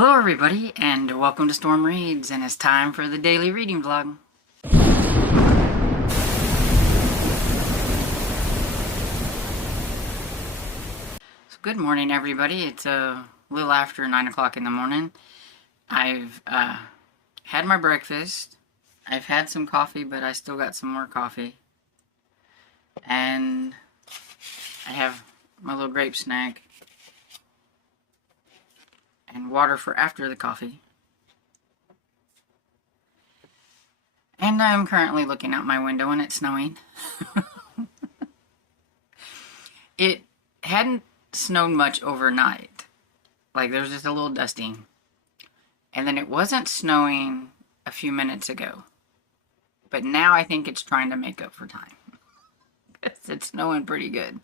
Hello everybody, and welcome to Storm Reads, and it's time for the daily reading vlog. So good morning everybody, it's a little after 9 o'clock in the morning. I've had my breakfast, I've had some coffee, but I still got some more coffee. And I have my little grape snack. And water for after the coffee. And I'm currently looking out my window and it's snowing. It hadn't snowed much overnight. Like there was just a little dusting. And then it wasn't snowing a few minutes ago. But now I think it's trying to make up for time. Because it's snowing pretty good.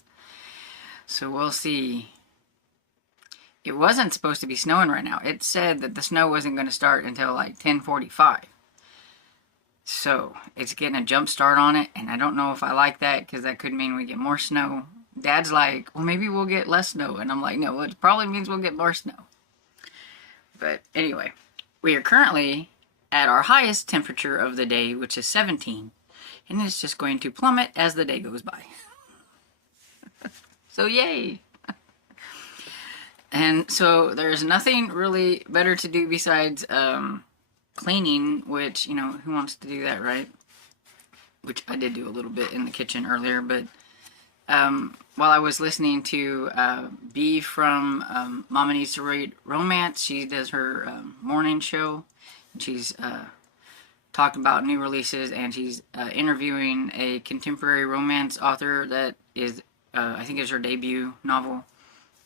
So we'll see. It wasn't supposed to be snowing right now. It said that the snow wasn't going to start until like 10:45. So it's getting a jump start on it, and I don't know if I like that because that could mean we get more snow. Dad's like, well, maybe we'll get less snow. And I'm like, no, it probably means we'll get more snow. But anyway, we are currently at our highest temperature of the day, which is 17. And it's just going to plummet as the day goes by. So yay! And so there's nothing really better to do besides cleaning, which, you know, who wants to do that, right? Which I did do a little bit in the kitchen earlier, but while I was listening to B from Mama Needs to Read Romance, she does her morning show. She's talked about new releases, and she's interviewing a contemporary romance author that is, I think is her debut novel.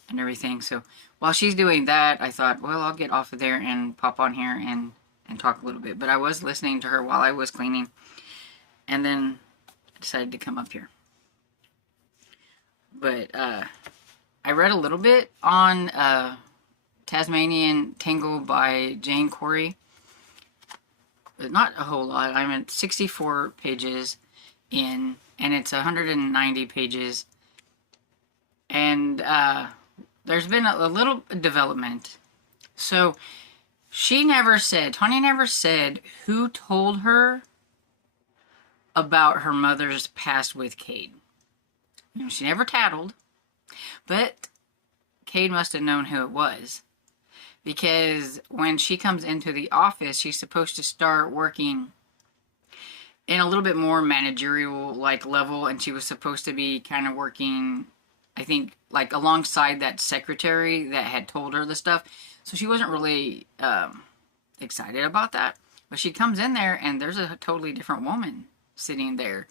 And everything. So while she's doing that, I thought, well, I'll get off of there and pop on here and talk a little bit. But I was listening to her while I was cleaning, and then I decided to come up here. But I read a little bit on Tasmanian Tangle by Jane Corey, but not a whole lot. I'm at 64 pages in, and it's 190 pages. And there's been a little development. So she never said, Tanya never said who told her about her mother's past with Cade. You know, she never tattled, but Cade must have known who it was. Because when she comes into the office, she's supposed to start working in a little bit more managerial like level, and she was supposed to be kind of working, I think, like alongside that secretary that had told her the stuff. So she wasn't really excited about that. But she comes in there and there's a totally different woman sitting there.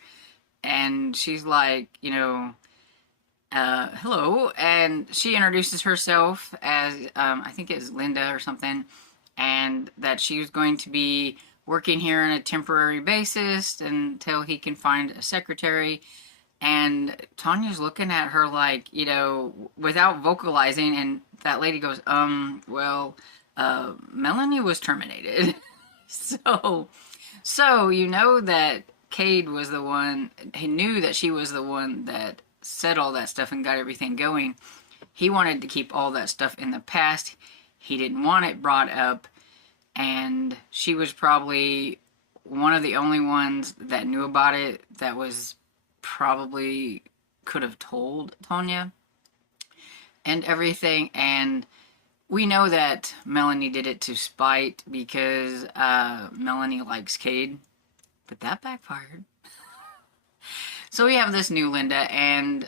And she's like, you know, hello. And she introduces herself as, I think it's Linda or something. And that she was going to be working here on a temporary basis until he can find a secretary. And Tanya's looking at her like, you know, without vocalizing, and that lady goes, well, Melanie was terminated. So you know that Cade was the one, he knew that she was the one that said all that stuff and got everything going. He wanted to keep all that stuff in the past. He didn't want it brought up, and she was probably one of the only ones that knew about it that was probably could have told Tanya and everything. And we know that Melanie did it to spite because Melanie likes Cade, but that backfired. So we have this new Linda and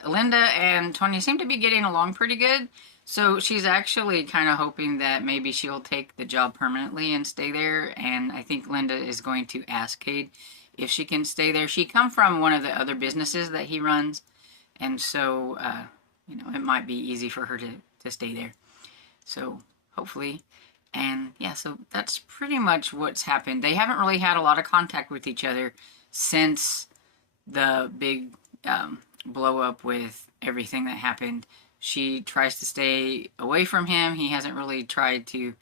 Tanya seem to be getting along pretty good. So she's actually kind of hoping that maybe she'll take the job permanently and stay there. And I think Linda is going to ask Cade if she can stay there. She come from one of the other businesses that he runs, and so you know, it might be easy for her to stay there. So hopefully. And yeah, so that's pretty much what's happened. They haven't really had a lot of contact with each other since the big blow up with everything that happened. She tries to stay away from him. He hasn't really tried to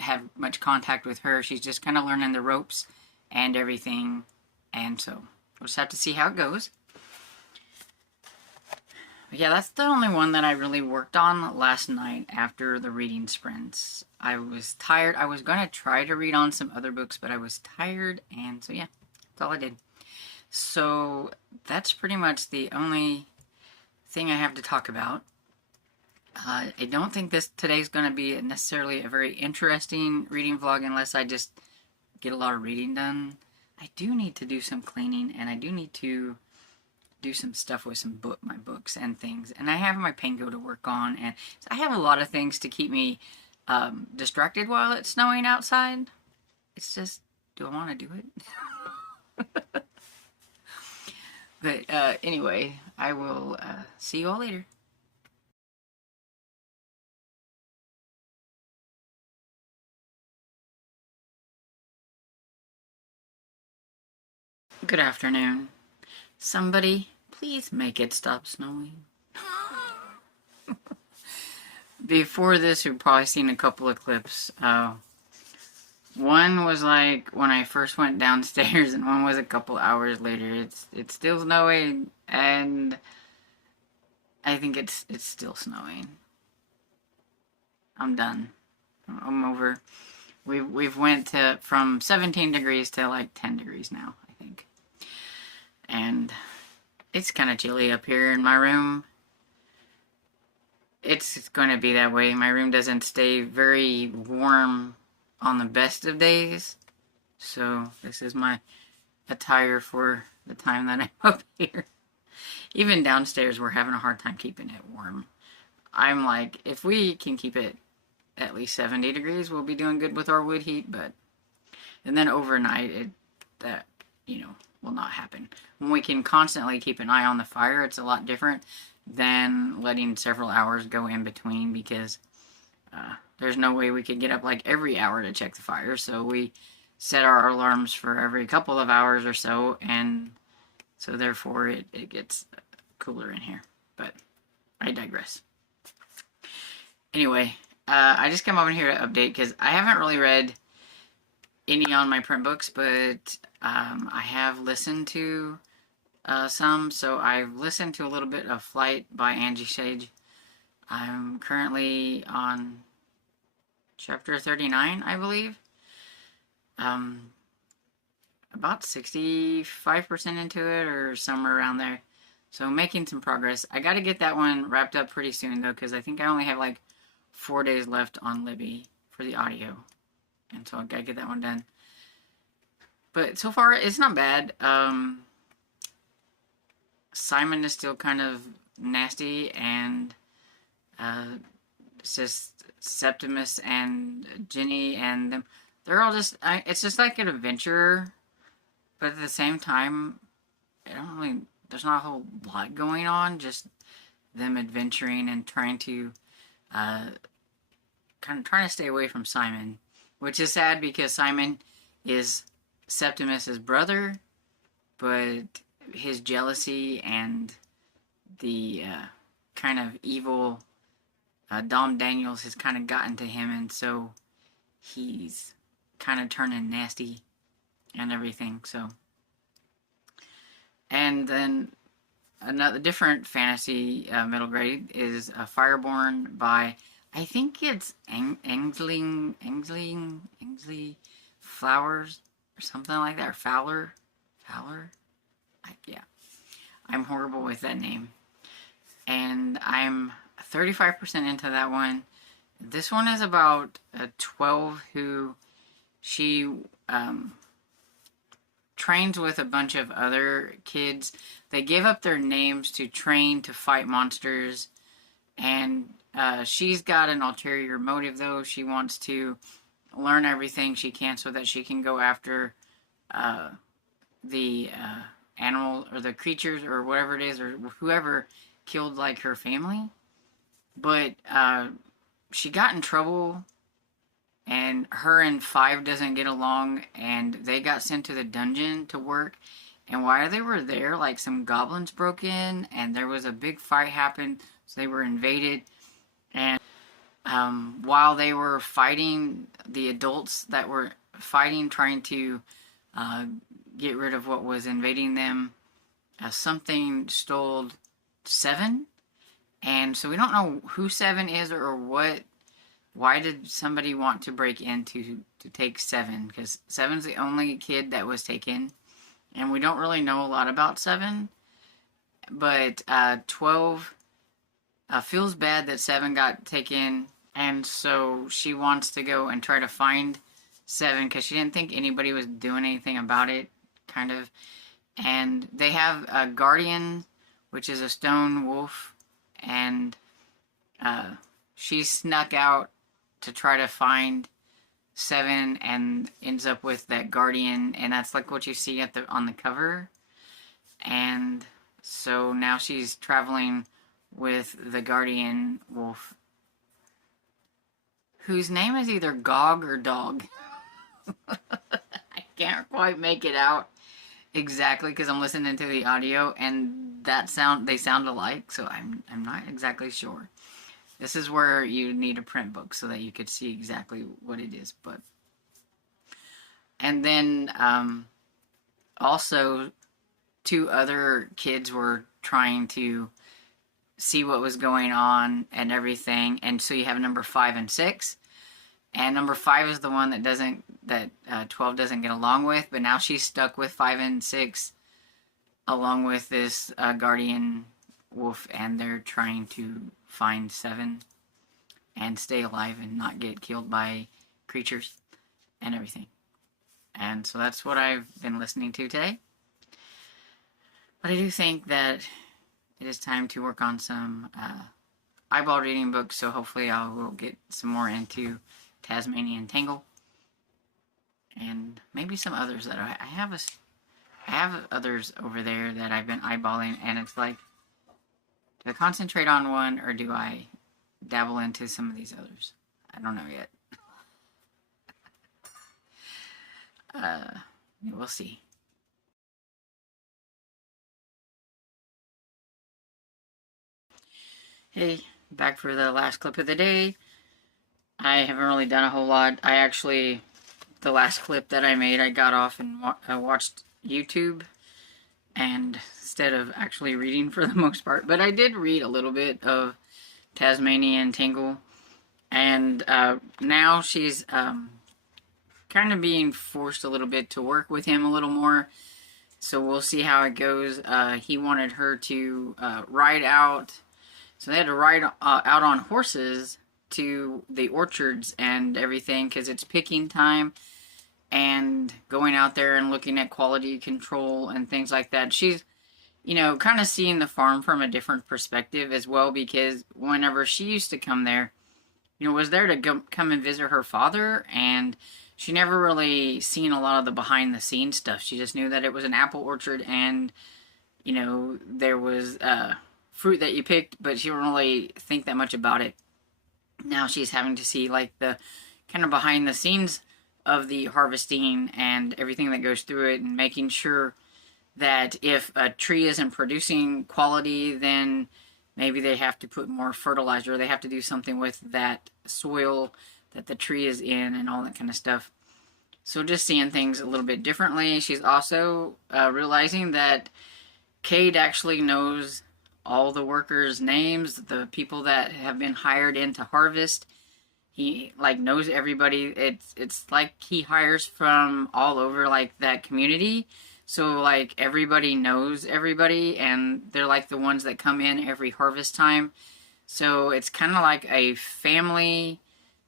have much contact with her. She's just kind of learning the ropes and everything. And so we'll just have to see how it goes. Yeah, that's the only one that I really worked on last night after the reading sprints. I was tired. I was going to try to read on some other books, but I was tired, and so yeah, that's all I did. So that's pretty much the only thing I have to talk about. I don't think today's going to be necessarily a very interesting reading vlog unless I just get a lot of reading done. I do need to do some cleaning, and I do need to do some stuff with my books and things. And I have my Pango to work on, and so I have a lot of things to keep me distracted while it's snowing outside. It's just, do I want to do it? But anyway, I will see you all later. Good afternoon. Somebody, please make it stop snowing. Before this, you've probably seen a couple of clips. One was like when I first went downstairs, and one was a couple hours later. It's still snowing, and I think it's still snowing. I'm done. I'm over. We've went to from 17 degrees to like 10 degrees now, I think. And it's kind of chilly up here in my room. It's going to be that way. My room doesn't stay very warm on the best of days. So this is my attire for the time that I'm up here. Even downstairs, we're having a hard time keeping it warm. I'm like, if we can keep it at least 70 degrees, we'll be doing good with our wood heat, but and then overnight that will not happen. When we can constantly keep an eye on the fire, it's a lot different than letting several hours go in between, because there's no way we could get up like every hour to check the fire, so we set our alarms for every couple of hours or so, and so therefore it gets cooler in here. But I digress. Anyway, I just come over here to update because I haven't really read any on my print books, but I have listened to some. So I've listened to a little bit of Flight by Angie Sage. I'm currently on chapter 39, I believe. About 65% into it, or somewhere around there. So making some progress. I got to get that one wrapped up pretty soon, though, because I think I only have like 4 days left on Libby for the audio. And so I got to get that one done. But so far, it's not bad. Simon is still kind of nasty, and it's just Septimus and Ginny and them. They're all just, it's just like an adventure, but at the same time, there's not a whole lot going on, just them adventuring and trying to, kind of trying to stay away from Simon, which is sad because Simon is Septimus's brother, but his jealousy and the kind of evil Dom Daniels has kind of gotten to him, and so he's kind of turning nasty and everything. So, and then another different fantasy middle grade is Fireborn by, I think it's Ainsley Flowers or something like that, or Fowler. Yeah, I'm horrible with that name. And I'm 35% into that one. This one is about a 12 who she trains with a bunch of other kids. They give up their names to train to fight monsters, and she's got an ulterior motive, though. She wants to learn everything she can so that she can go after the animal or the creatures or whatever it is, or whoever killed like her family. But she got in trouble, and her and Five doesn't get along, and they got sent to the dungeon to work. And while they were there, like, some goblins broke in, and there was a big fight happened, so they were invaded. And while they were fighting, the adults that were fighting, trying to get rid of what was invading them, something stole Seven, And so we don't know who Seven is or what. Why did somebody want to break in to take Seven? Because Seven's the only kid that was taken. And we don't really know a lot about Seven. But 12 feels bad that Seven got taken. And so she wants to go and try to find Seven because she didn't think anybody was doing anything about it, kind of. And they have a guardian, which is a stone wolf. And she snuck out to try to find Seven and ends up with that guardian, and that's like what you see at on the cover. And so now she's traveling with the guardian wolf, whose name is either Gog or Dog. I can't quite make it out exactly because I'm listening to the audio, and they sound alike, so I'm not exactly sure. This is where you need a print book so that you could see exactly what it is. And then also 2 other kids were trying to see what was going on and everything. And so you have number 5 and 6. And number 5 is the one that 12 doesn't get along with. But now she's stuck with 5 and 6 along with this guardian wolf. And they're trying to find 7 and stay alive and not get killed by creatures and everything. And so that's what I've been listening to today. But I do think that it is time to work on some eyeball reading books, so hopefully I will get some more into Tasmanian Tangle. And maybe some others that I have others over there that I've been eyeballing, and it's like, do I concentrate on one or do I dabble into some of these others? I don't know yet. We'll see. Hey, back for the last clip of the day. I haven't really done a whole lot. The last clip that I made, I got off and watched YouTube, and instead of actually reading for the most part. But I did read a little bit of Tasmanian Tangle, and now she's kind of being forced a little bit to work with him a little more. So we'll see how it goes. He wanted her to ride out. So they had to ride out on horses to the orchards and everything because it's picking time, and going out there and looking at quality control and things like that. She's, kind of seeing the farm from a different perspective as well, because whenever she used to come there, was there to come and visit her father, and she never really seen a lot of the behind the scenes stuff. She just knew that it was an apple orchard and, there was fruit that you picked, but she didn't really think that much about it. Now she's having to see like the kind of behind the scenes of the harvesting and everything that goes through it, and making sure that if a tree isn't producing quality, then maybe they have to put more fertilizer, or they have to do something with that soil that the tree is in and all that kind of stuff. So just seeing things a little bit differently. She's also realizing that Cade actually knows all the workers' names, the people that have been hired in to harvest. He knows everybody. It's like he hires from all over that community. So everybody knows everybody, and they're like the ones that come in every harvest time. So it's kind of like a family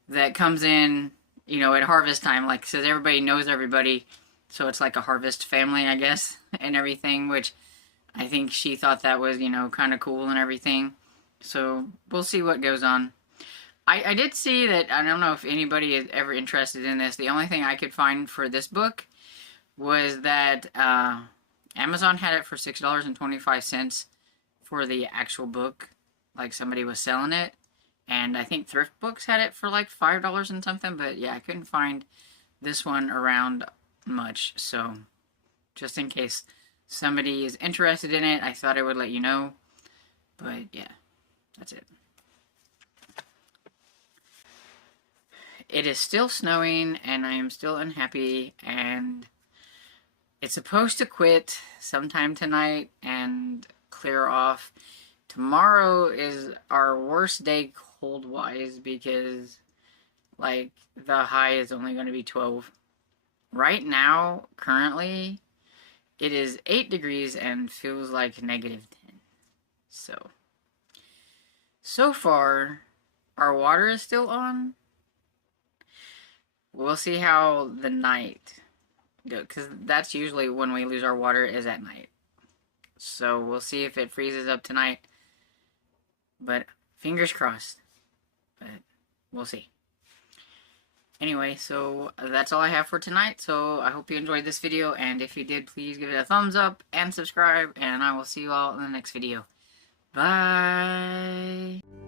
that comes in, at harvest time. Says everybody knows everybody. So it's like a harvest family, I guess, and everything, which I think she thought that was, kind of cool and everything. So we'll see what goes on. I did see that, I don't know if anybody is ever interested in this. The only thing I could find for this book was that Amazon had it for $6.25 for the actual book. Somebody was selling it. And I think Thrift Books had it for $5 and something. But yeah, I couldn't find this one around much. So just in case somebody is interested in it, I thought I would let you know. But yeah, that's it. It is still snowing, and I am still unhappy, and it's supposed to quit sometime tonight and clear off Tomorrow is our worst day cold-wise because, like, the high is only going to be 12. Right now, currently, it is 8 degrees and feels like -10. So far, our water is still on. We'll see how the night goes, because that's usually when we lose our water, is at night. So we'll see if it freezes up tonight. But fingers crossed. But we'll see. Anyway, so that's all I have for tonight. So I hope you enjoyed this video. And if you did, please give it a thumbs up and subscribe. And I will see you all in the next video. Bye.